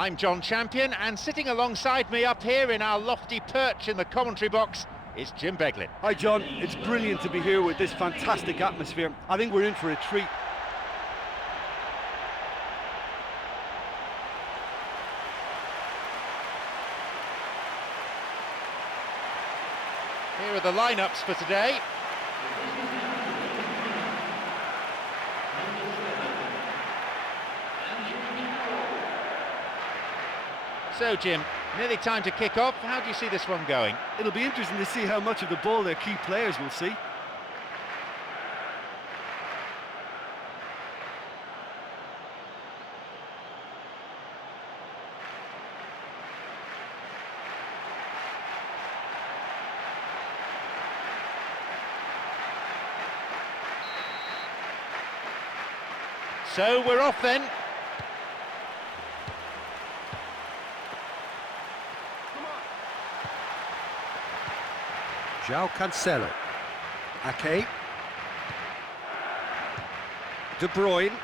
I'm John Champion, and sitting alongside me up here in our lofty perch in the commentary box is Jim Beglin. Hi John, it's brilliant to be here with this fantastic atmosphere. I think we're in for a treat. Here are the lineups for today. So Jim, nearly time to kick off. How do you see this one going? It'll be interesting to see how much of the ball their key players will see. So we're off then. João Cancelo. Ake. De Bruyne.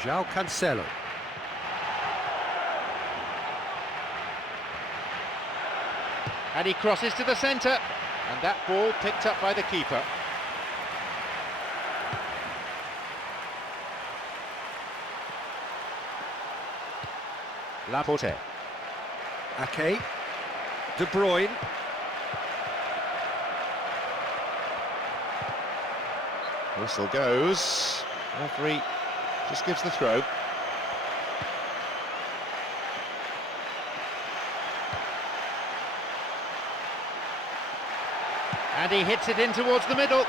João Cancelo. And he crosses to the centre. And that ball picked up by the keeper. Laporte. Ake. De Bruyne. Whistle goes. Referee just gives the throw. And he hits it in towards the middle.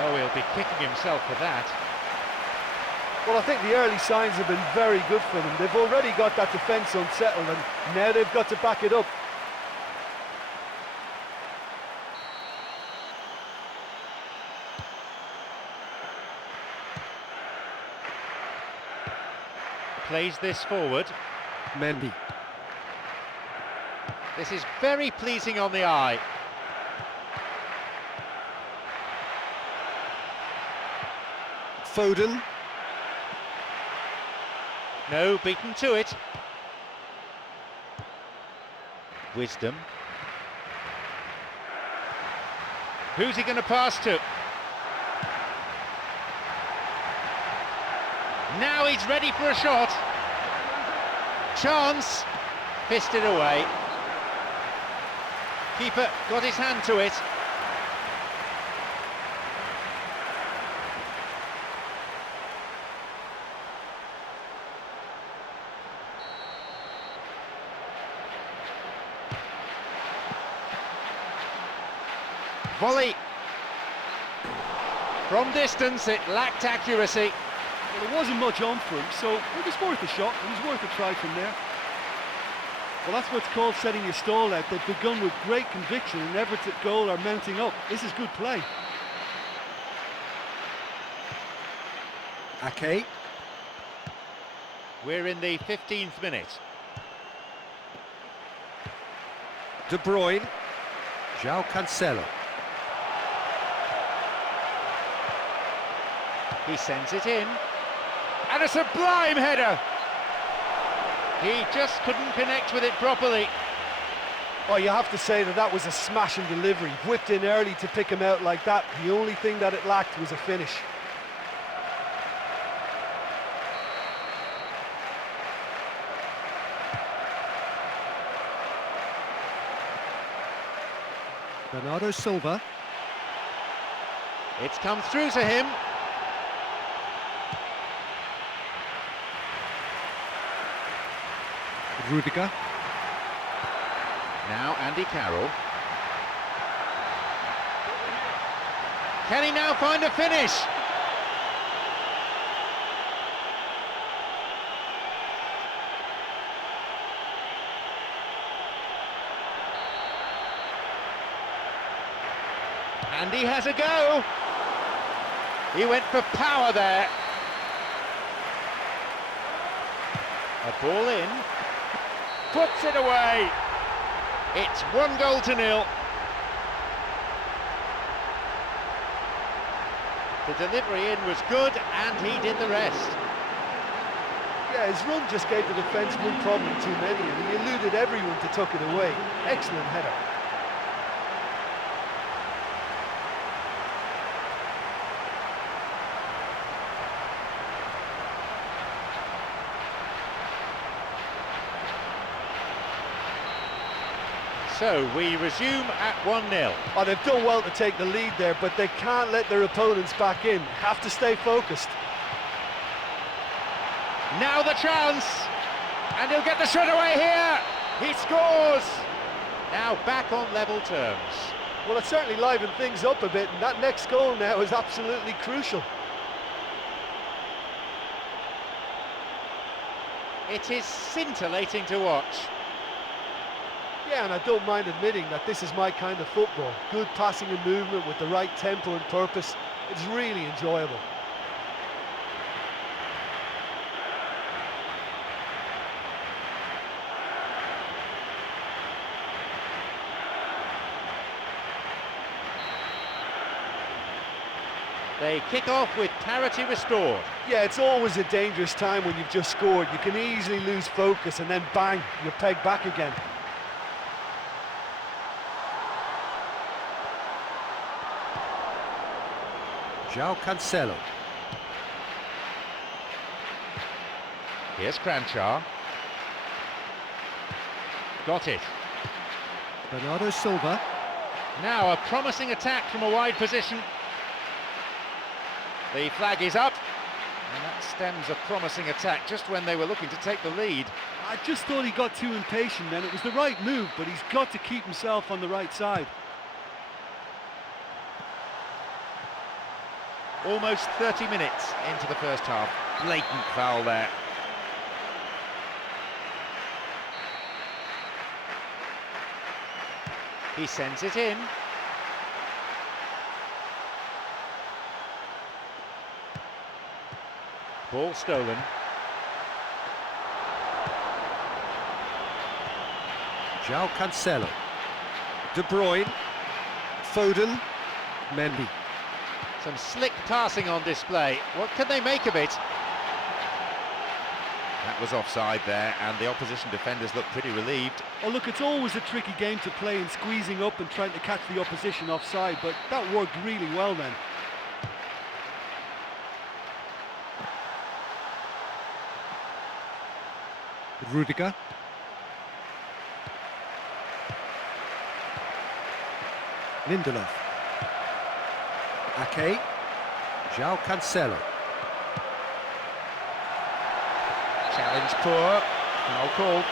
Oh, he'll be kicking himself for that. Well, I think the early signs have been very good for them. They've already got that defence unsettled, and now they've got to back it up. Plays this forward. Mendy. This is very pleasing on the eye. Foden. No, beaten to it. Wisdom. Who's he going to pass to? Now he's ready for a shot. Chance. Fisted away. Keeper got his hand to it. Volley. From distance, it lacked accuracy. Well, there wasn't much on for him, so it was worth a shot. It was worth a try from there. Well, that's what's called setting your stall out. They've begun with great conviction, and efforts at goal are mounting up. This is good play. Ake. We're in the 15th minute. De Bruyne. João Cancelo. He sends it in. And a sublime header! He just couldn't connect with it properly. Oh, you have to say that that was a smashing delivery. Whipped in early to pick him out like that. The only thing that it lacked was a finish. Bernardo Silva. It's come through to him. Rudiger. Now Andy Carroll. Can he now find a finish? And he has a go. He went for power there. A ball in. Puts it away. It's 1-0. The delivery in was good, and he did the rest. Yeah, his run just gave the defence one problem too many, and he eluded everyone to tuck it away. Excellent header. So we resume at 1-0. Oh, they've done well to take the lead there, but they can't let their opponents back in. Have to stay focused. Now the chance, and he'll get the shot away here. He scores. Now back on level terms. Well, it certainly livened things up a bit, and that next goal now is absolutely crucial. It is scintillating to watch. Yeah, and I don't mind admitting that this is my kind of football. Good passing and movement with the right tempo and purpose. It's really enjoyable. They kick off with parity restored. Yeah, it's always a dangerous time when you've just scored. You can easily lose focus and then bang, you're pegged back again. João Cancelo. Here's Cranchar. Got it. Bernardo Silva. Now a promising attack from a wide position. The flag is up, and that stems a promising attack just when they were looking to take the lead. I just thought he got too impatient then. It was the right move, but he's got to keep himself on the right side. Almost 30 minutes into the first half. Blatant foul there. He sends it in. Ball stolen. João Cancelo. De Bruyne. Foden. Mendy. Some slick passing on display. What can they make of it? That was offside there, and the opposition defenders look pretty relieved. Oh look, it's always a tricky game to play in squeezing up and trying to catch the opposition offside, but that worked really well then. Rudiger. Lindelof. Ake. João Cancelo. Challenge poor. Foul called.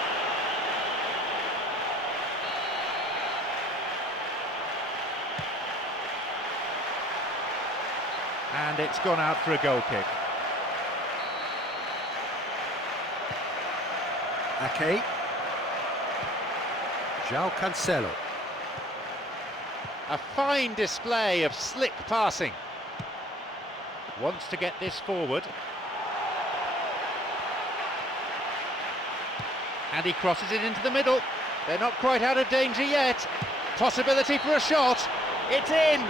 And it's gone out for a goal kick. Ake. João Cancelo. A fine display of slick passing. Wants to get this forward. And he crosses it into the middle. They're not quite out of danger yet. Possibility for a shot. It's in!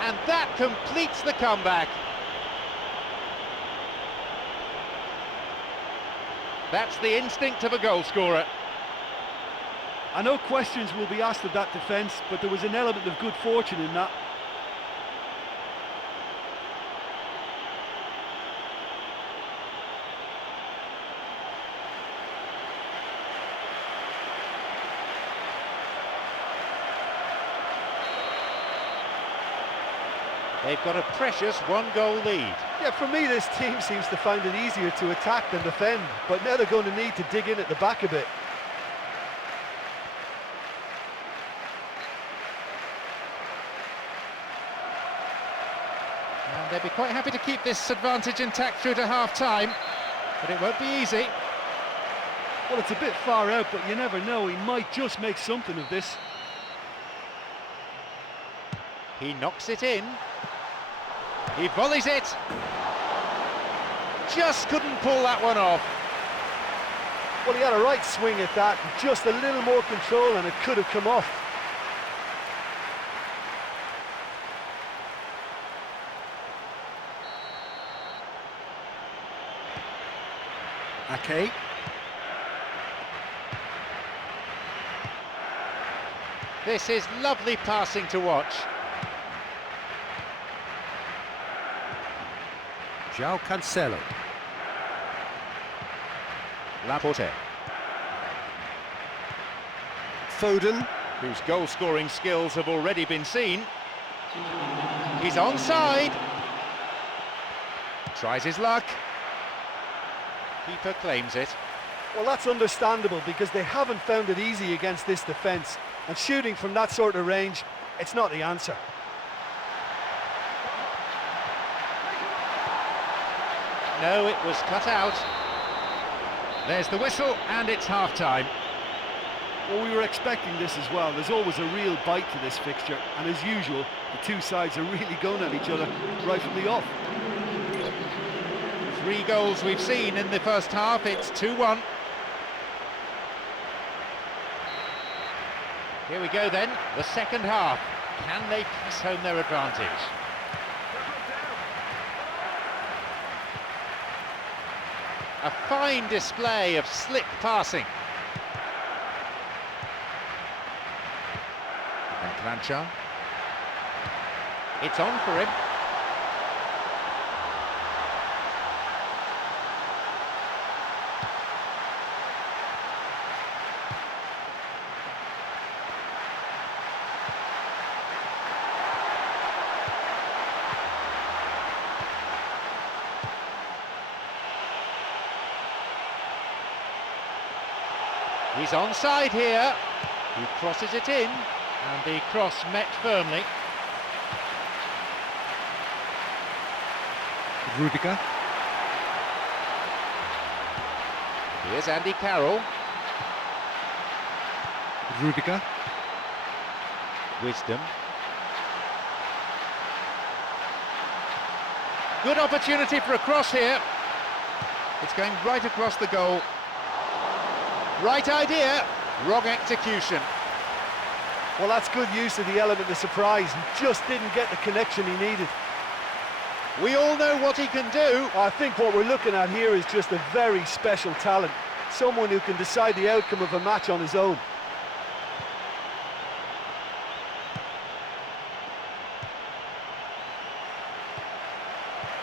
And that completes the comeback. That's the instinct of a goal scorer. I know questions will be asked of that defence, but there was an element of good fortune in that. They've got a precious one-goal lead. Yeah, for me this team seems to find it easier to attack than defend, but now they're going to need to dig in at the back a bit. And they'll be quite happy to keep this advantage intact through to half-time, but it won't be easy. Well, it's a bit far out, but you never know, he might just make something of this. He knocks it in. He volleys it. Just couldn't pull that one off. Well, he had a right swing at that, just a little more control and it could have come off. Ake. This is lovely passing to watch. João Cancelo. Laporte, Foden. whose goal-scoring skills have already been seen. He's onside. Tries his luck. Keeper claims it. Well, that's understandable because they haven't found it easy against this defence, and shooting from that sort of range, it's not the answer. No, it was cut out. There's the whistle, and it's half-time. Well, we were expecting this as well. There's always a real bite to this fixture, and as usual, the two sides are really going at each other right from the off. 3 goals we've seen in the first half. It's 2-1. Here we go then, the second half. Can they press home their advantage? A fine display of slick passing. And Plancha. It's on for him. He's onside here. He crosses it in, and the cross met firmly. Rudiger. Here's Andy Carroll. Rudiger. Wisdom. Good opportunity for a cross here. It's going right across the goal. Right idea, wrong execution. Well, that's good use of the element of surprise. He just didn't get the connection he needed. We all know what he can do. I think what we're looking at here is just a very special talent. Someone who can decide the outcome of a match on his own.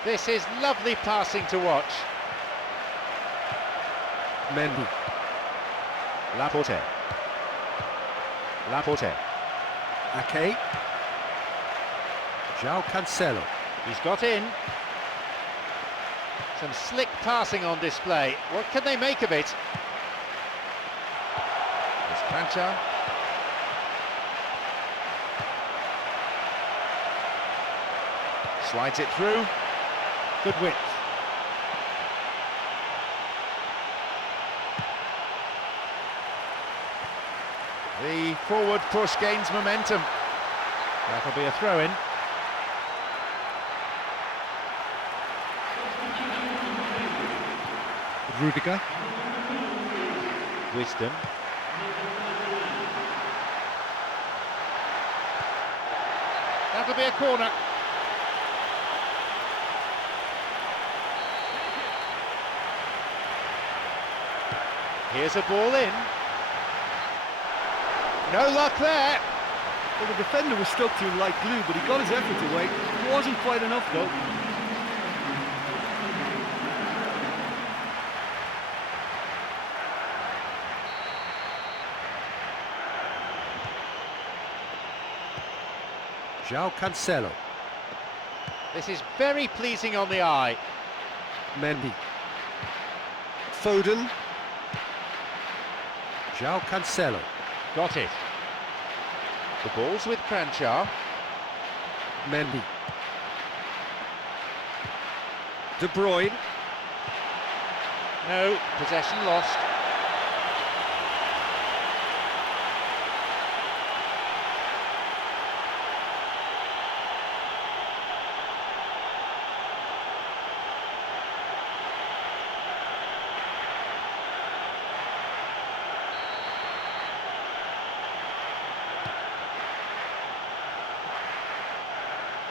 This is lovely passing to watch. Mendy. Laporte. Laporte. Ake. João Cancelo. He's got in. Some slick passing on display. What can they make of it? There's Plancha. Slides it through. Good width. The forward push gains momentum. That'll be a throw-in. Rudiger. Wisdom. That'll be a corner. Here's a ball in. No luck there. Well, the defender was stuck to him like glue, but he got his effort away. It wasn't quite enough, though. João Cancelo. This is very pleasing on the eye. Mendy. Foden. João Cancelo. Got it. The ball's with Plancha. Mendy. De Bruyne. No, possession lost.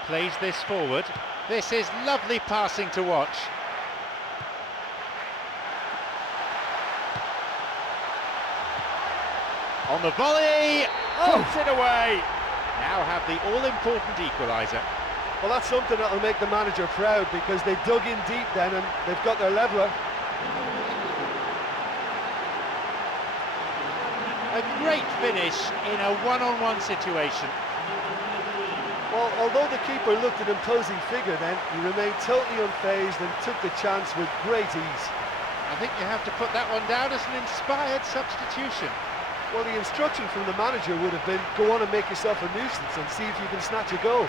Plays this forward. This is lovely passing to watch. On the volley, puts it away. Now have the all-important equaliser. Well, that's something that'll make the manager proud, because they dug in deep then and they've got their leveller. A great finish in a one-on-one situation. Well, although the keeper looked an imposing figure then, he remained totally unfazed and took the chance with great ease. I think you have to put that one down as an inspired substitution. Well, the instruction from the manager would have been, go on and make yourself a nuisance and see if you can snatch a goal.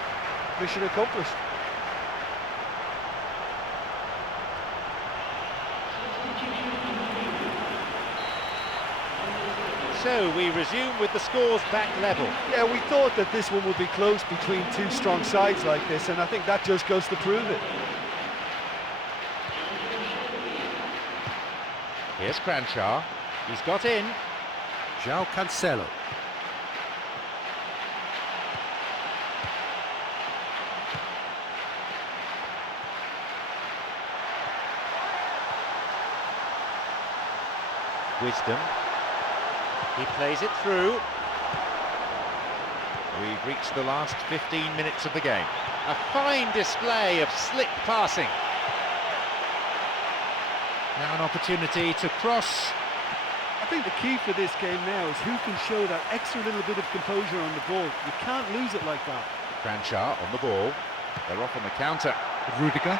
Mission accomplished. So we resume with the scores back level. Yeah, we thought that this one would be close between two strong sides like this, and I think that just goes to prove it. Here's Cranshaw. He's got in. João Cancelo. Wisdom. He plays it through. We've reached the last 15 minutes of the game. A fine display of slick passing. Now an opportunity to cross. I think the key for this game now is who can show that extra little bit of composure on the ball. You can't lose it like that. Cranshaw on the ball. They're off on the counter. Rudiger.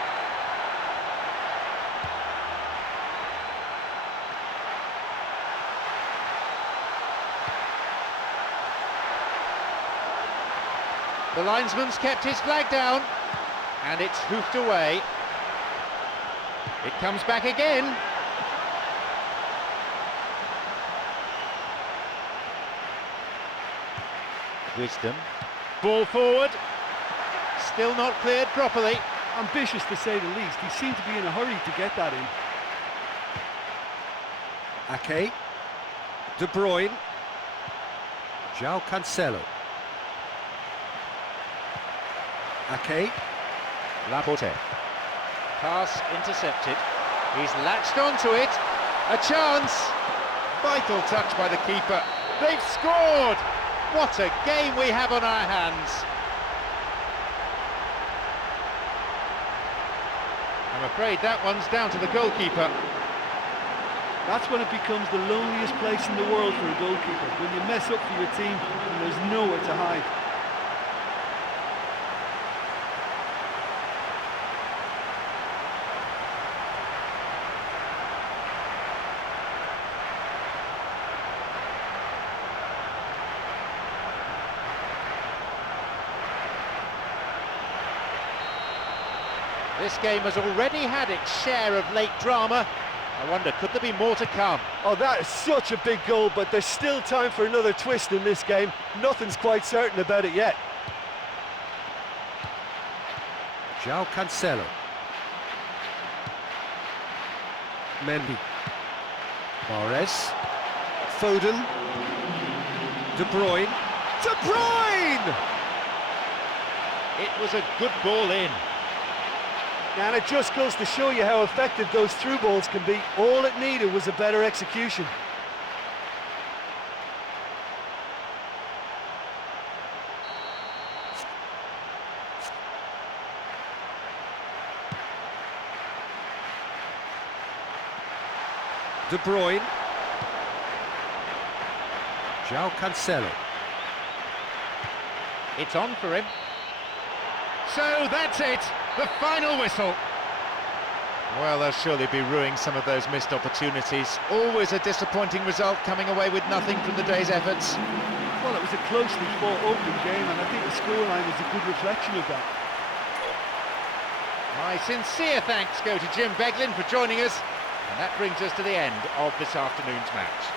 The linesman's kept his flag down, and it's hoofed away. It comes back again. Wisdom. Ball forward. Still not cleared properly. Ambitious to say the least. He seemed to be in a hurry to get that in. Ake. De Bruyne. João Cancelo. Ake. Laporte. Pass intercepted. He's latched onto it. A chance. Vital touch by the keeper. They've scored. What a game we have on our hands. I'm afraid that one's down to the goalkeeper. That's when it becomes the loneliest place in the world for a goalkeeper. When you mess up for your team and there's nowhere to hide. This game has already had its share of late drama. I wonder, could there be more to come? Oh, that is such a big goal, but there's still time for another twist in this game. Nothing's quite certain about it yet. João Cancelo. Mendy. Mahrez. Foden. De Bruyne. De Bruyne! It was a good ball in. And it just goes to show you how effective those through balls can be. All it needed was a better execution. De Bruyne. João Cancelo. It's on for him. So that's it, the final whistle. Well, they'll surely be ruining some of those missed opportunities. Always a disappointing result, coming away with nothing from the day's efforts. Well, it was a closely fought open game, and I think the scoreline is a good reflection of that. My sincere thanks go to Jim Beglin for joining us, and that brings us to the end of this afternoon's match.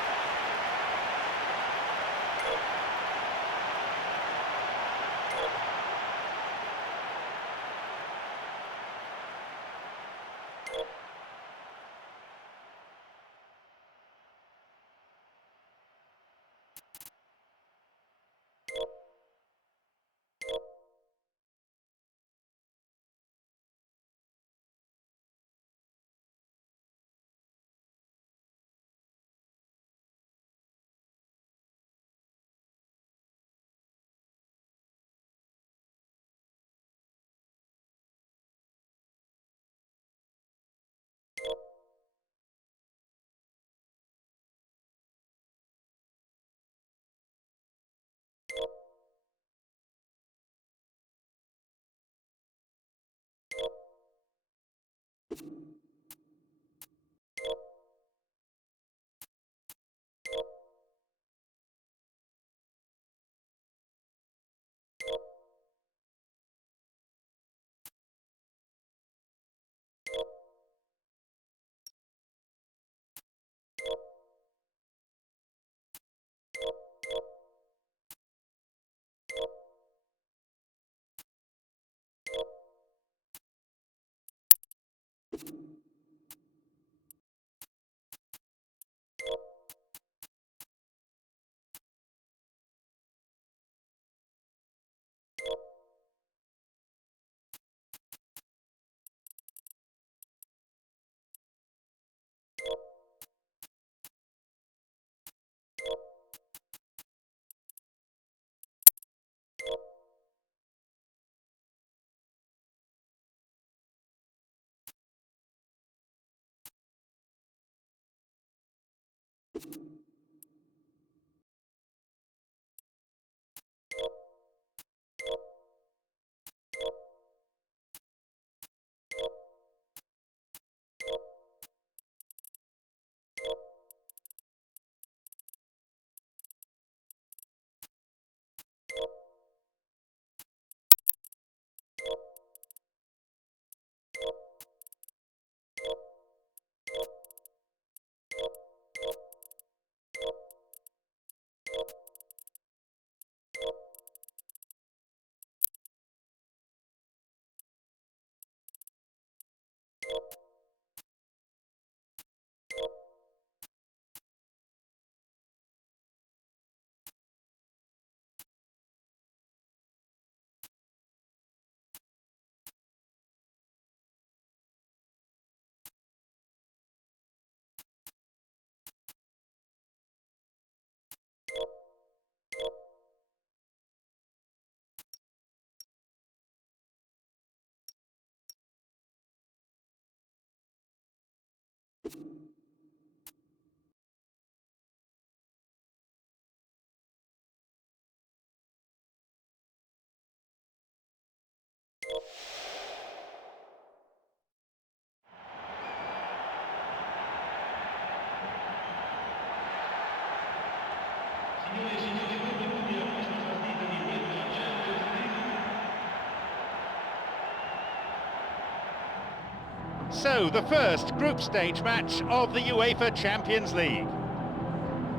So, the first group stage match of the UEFA Champions League.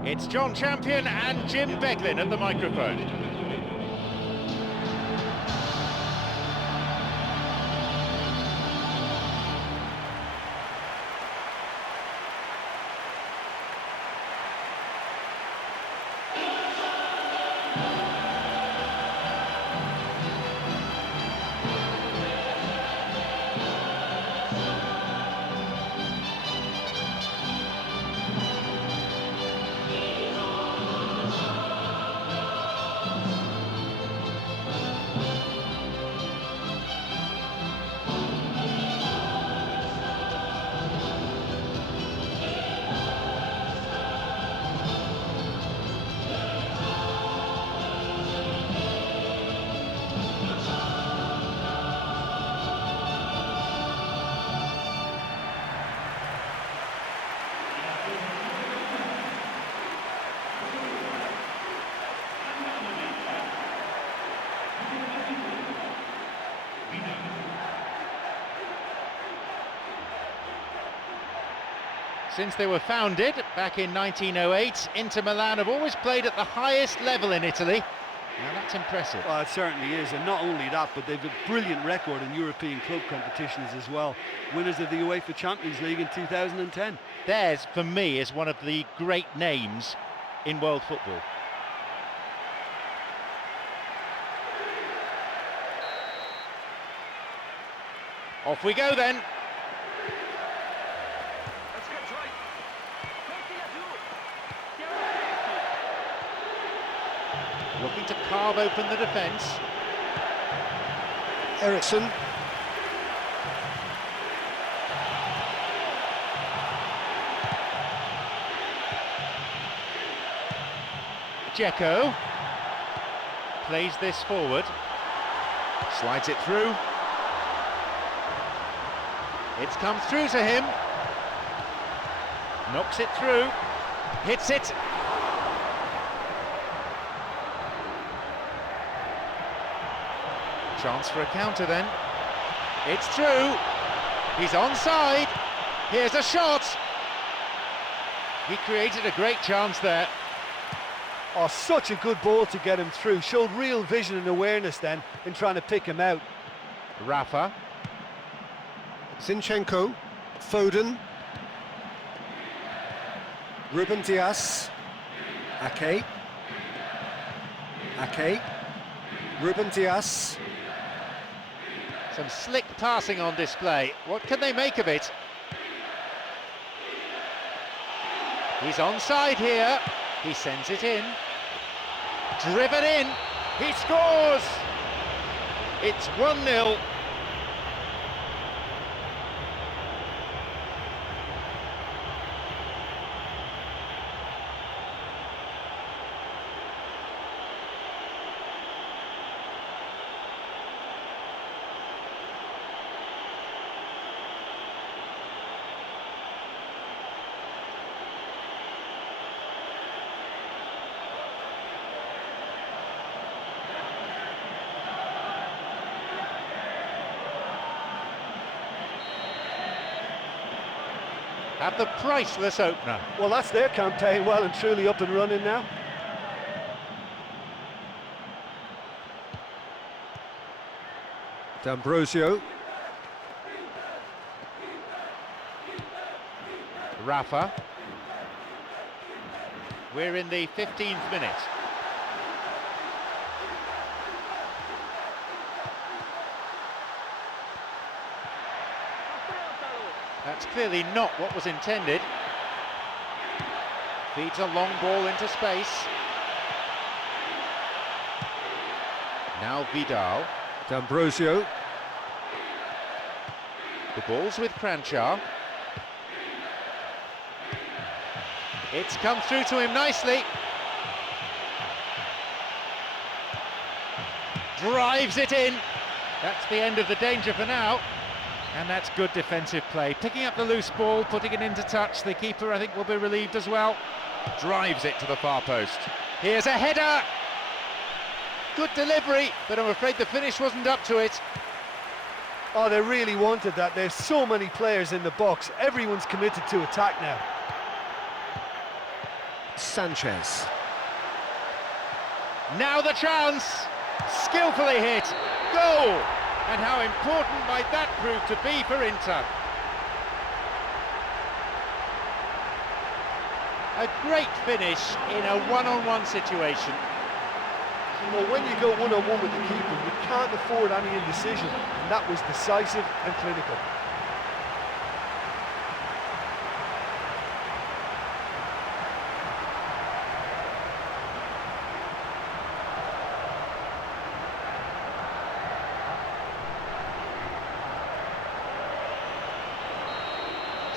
It's John Champion and Jim Beglin at the microphone. Since they were founded back in 1908, Inter Milan have always played at the highest level in Italy. Now that's impressive. Well, it certainly is, and not only that, but they've a brilliant record in European club competitions as well. Winners of the UEFA Champions League in 2010. Theirs, for me, is one of the great names in world football. Off we go then. Looking to carve open the defence. Eriksson. Dzeko plays this forward. Slides it through. It's come through to him. Knocks it through. Hits it. Chance for a counter then. It's through. He's onside. Here's a shot. He created a great chance there. Oh, such a good ball to get him through. Showed real vision and awareness then in trying to pick him out. Rafa. Zinchenko. Foden. Ruben Dias. Ake. Ake. Ruben Dias. Some slick passing on display. What can they make of it? He's onside here. He sends it in. Driven in. He scores! It's 1-0. have the priceless opener. Well, that's their campaign well and truly up and running now. D'Ambrosio. Rafa. We're in the 15th minute. That's clearly not what was intended. Feeds a long ball into space. Now Vidal. D'Ambrosio. The ball's with Cranchar. It's come through to him nicely. Drives it in. That's the end of the danger for now. And that's good defensive play. Picking up the loose ball, putting it into touch. The keeper, I think, will be relieved as well. Drives it to the far post. Here's a header. Good delivery, but I'm afraid the finish wasn't up to it. Oh, they really wanted that. There's so many players in the box. Everyone's committed to attack now. Sanchez. Now the chance. Skillfully hit. Goal! And how important might that prove to be for Inter? A great finish in a one-on-one situation. Well, when you go one-on-one with the keeper, you can't afford any indecision. And that was decisive and clinical.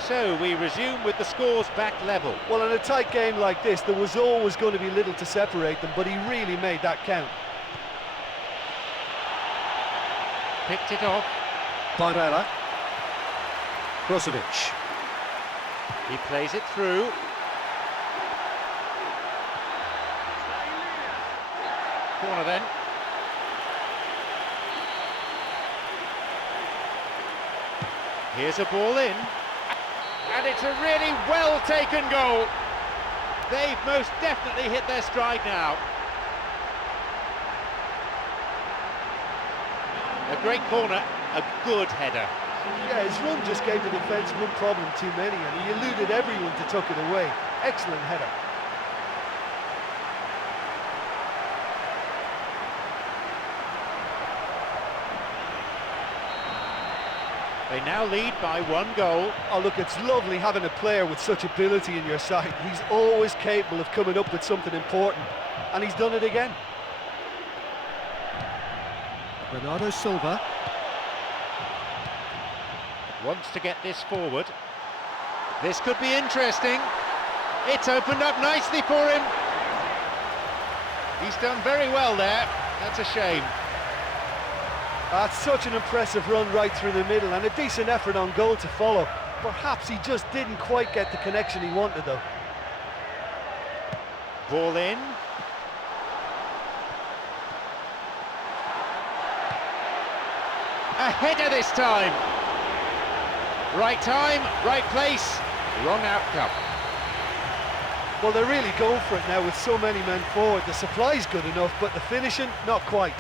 So we resume with the scores back level. Well, in a tight game like this, there was always going to be little to separate them, but he really made that count. Picked it off. Barella. Brozovic. He plays it through. Corner then. Here's a ball in. And it's a really well-taken goal. They've most definitely hit their stride now. A great corner, a good header. Yeah, his run just gave the defence one problem too many, and he eluded everyone to tuck it away. Excellent header. They now lead by 1 goal. Oh, look, it's lovely having a player with such ability in your side. He's always capable of coming up with something important, and he's done it again. Bernardo Silva. Wants to get this forward. This could be interesting. It's opened up nicely for him. He's done very well there. That's a shame. That's such an impressive run right through the middle, and a decent effort on goal to follow. Perhaps he just didn't quite get the connection he wanted, though. Ball in. A header this time. Right time, right place, wrong outcome. Well, they're really going for it now with so many men forward. The supply's good enough, but the finishing, not quite.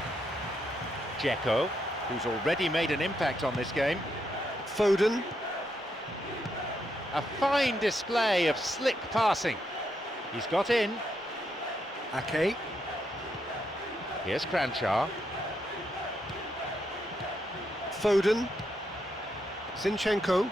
Dzeko, who's already made an impact on this game. Foden. A fine display of slick passing. He's got in. Ake. Here's Cranchar. Foden. Zinchenko.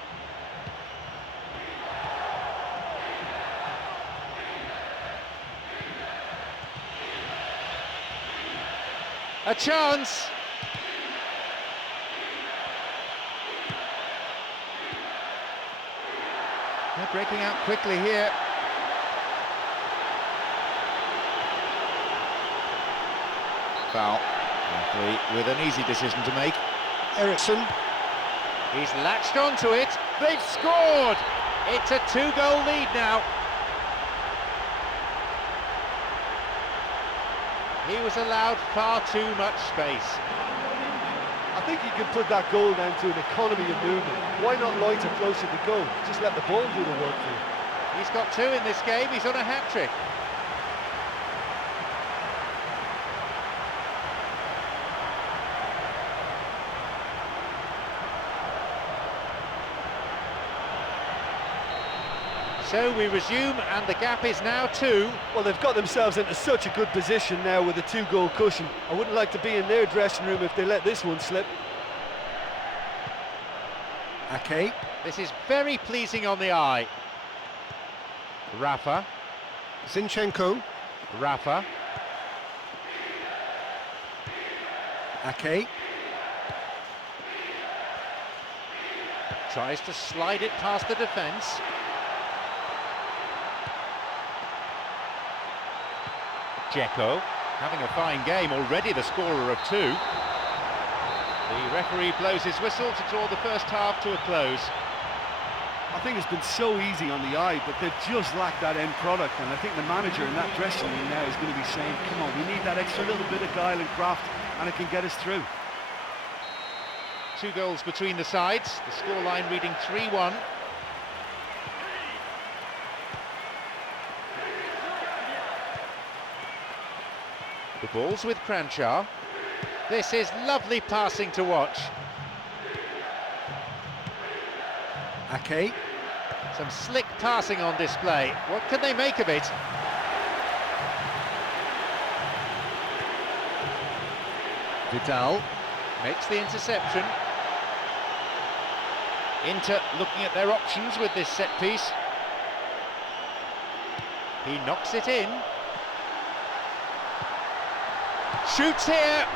A chance. They're breaking out quickly here. Foul. Referee with an easy decision to make. Eriksson. He's latched onto it. They've scored. It's a 2-goal lead now. He was allowed far too much space. I think you can put that goal down to an economy of movement. Why not loiter closer to goal? Just let the ball do the work for you. He's got 2 in this game, he's on a hat-trick. So we resume, and the gap is now 2. Well, they've got themselves into such a good position now with a 2-goal cushion. I wouldn't like to be in their dressing room if they let this one slip. Ake. This is very pleasing on the eye. Rafa. Zinchenko. Rafa. Ake. Tries to slide it past the defence. Dzeko, having a fine game, already the scorer of 2. The referee blows his whistle to draw the first half to a close. I think it's been so easy on the eye, but they've just lacked that end product, and I think the manager in that dressing room now is going to be saying, come on, we need that extra little bit of guile and craft, and it can get us through. 2 goals between the sides, the scoreline reading 3-1. The ball's with Cranchar. This is lovely passing to watch. Ake. Some slick passing on display. What can they make of it? Vidal. Makes the interception. Inter looking at their options with this set piece. He knocks it in. Shoots here.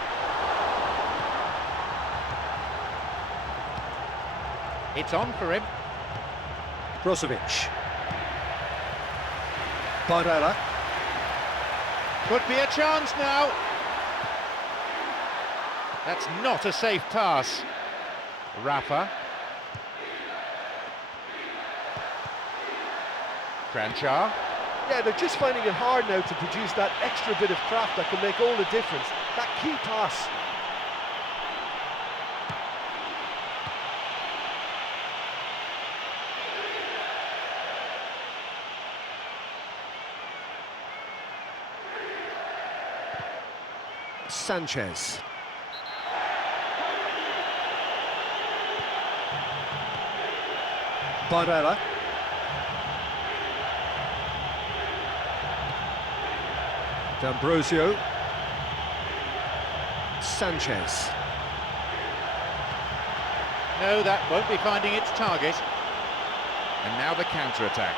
It's on for him. Brozovic. Barella. Could be a chance now. That's not a safe pass. Rafa. Cranchar. Yeah, they're just finding it hard now to produce that extra bit of craft that can make all the difference. That key pass. Sanchez. Barella. D'Ambrosio. Sanchez. No, that won't be finding its target. And now the counter-attack.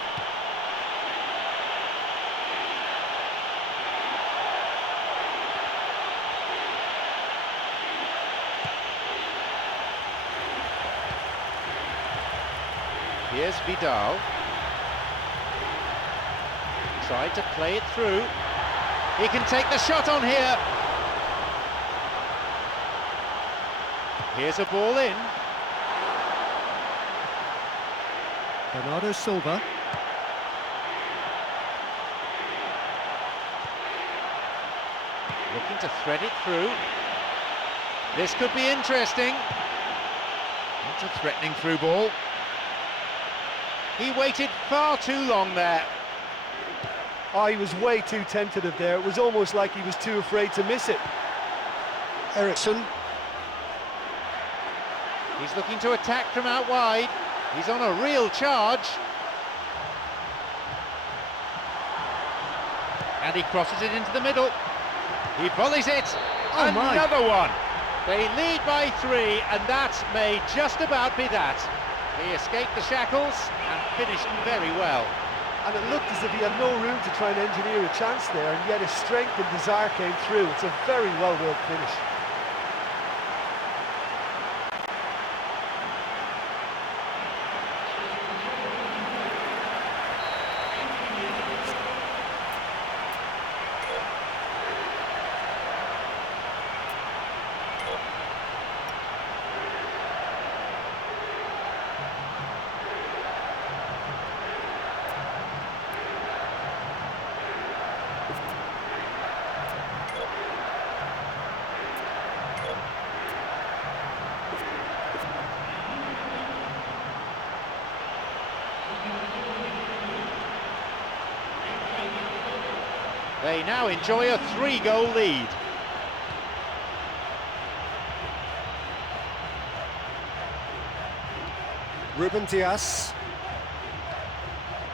Here's Vidal. Tried to play it through. He can take the shot on here. Here's a ball in. Bernardo Silva. Looking to thread it through. This could be interesting. Not a threatening through ball. He waited far too long there. Oh, he was way too tentative there. It was almost like he was too afraid to miss it. Eriksson. He's looking to attack from out wide. He's on a real charge. And he crosses it into the middle. He volleys it. Oh, my. Another one. They lead by 3, and that may just about be that. He escaped the shackles and finished very well. And it looked as if he had no room to try and engineer a chance there, and yet his strength and desire came through. It's a very well-worked finish. They now enjoy a 3-goal lead. Ruben Dias.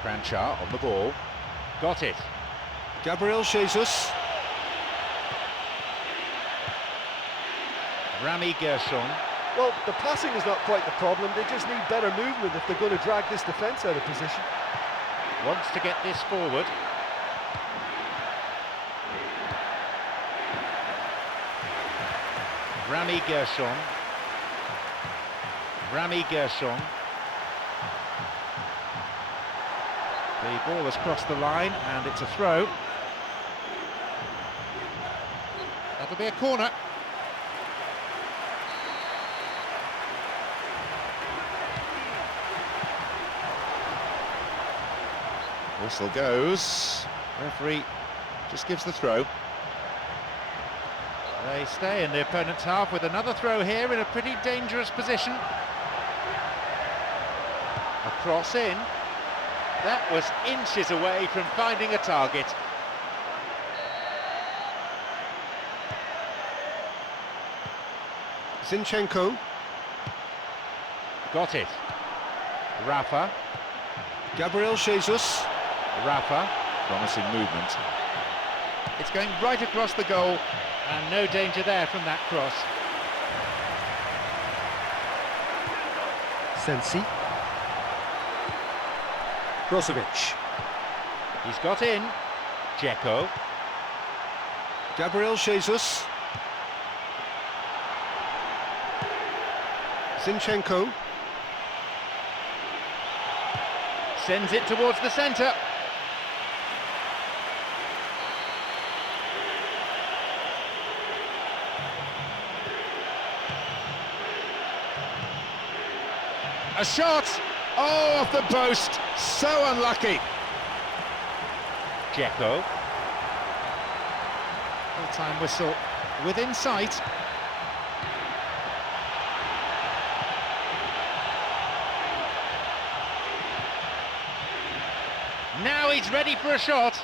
Cranchar on the ball. Got it. Gabriel Jesus. Rami Gershon. Well, the passing is not quite the problem, they just need better movement if they're going to drag this defence out of position. Wants to get this forward. Rami Gershon. Rami Gershon. The ball has crossed the line and it's a throw. That'll be a corner. Whistle goes. Referee just gives the throw. They stay in the opponent's half with another throw here in a pretty dangerous position. A cross in. That was inches away from finding a target. Zinchenko. Got it. Rafa. Gabriel Jesus. Rafa. Promising movement. It's going right across the goal and no danger there from that cross. Sensi. Brozovic. He's got in. Dzeko. Gabriel Jesus. Zinchenko. Sends it towards the centre. A shot! Oh, off the post! So unlucky! Dzeko. Full-time whistle within sight. Now he's ready for a shot.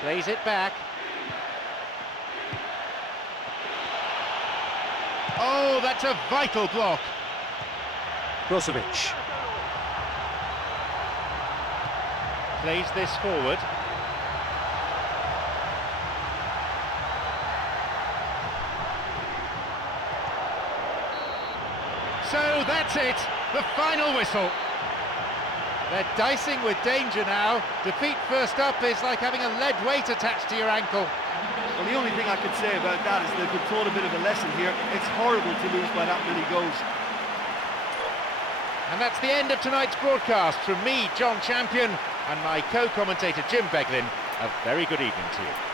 Plays it back. Oh, that's a vital block. Brozovic. Plays this forward. So that's it, the final whistle. They're dicing with danger now. Defeat first up is like having a lead weight attached to your ankle. Well, the only thing I can say about that is they've been taught a bit of a lesson here. It's horrible to lose by that many goals. And that's the end of tonight's broadcast. From me, John Champion, and my co-commentator Jim Beglin, a very good evening to you.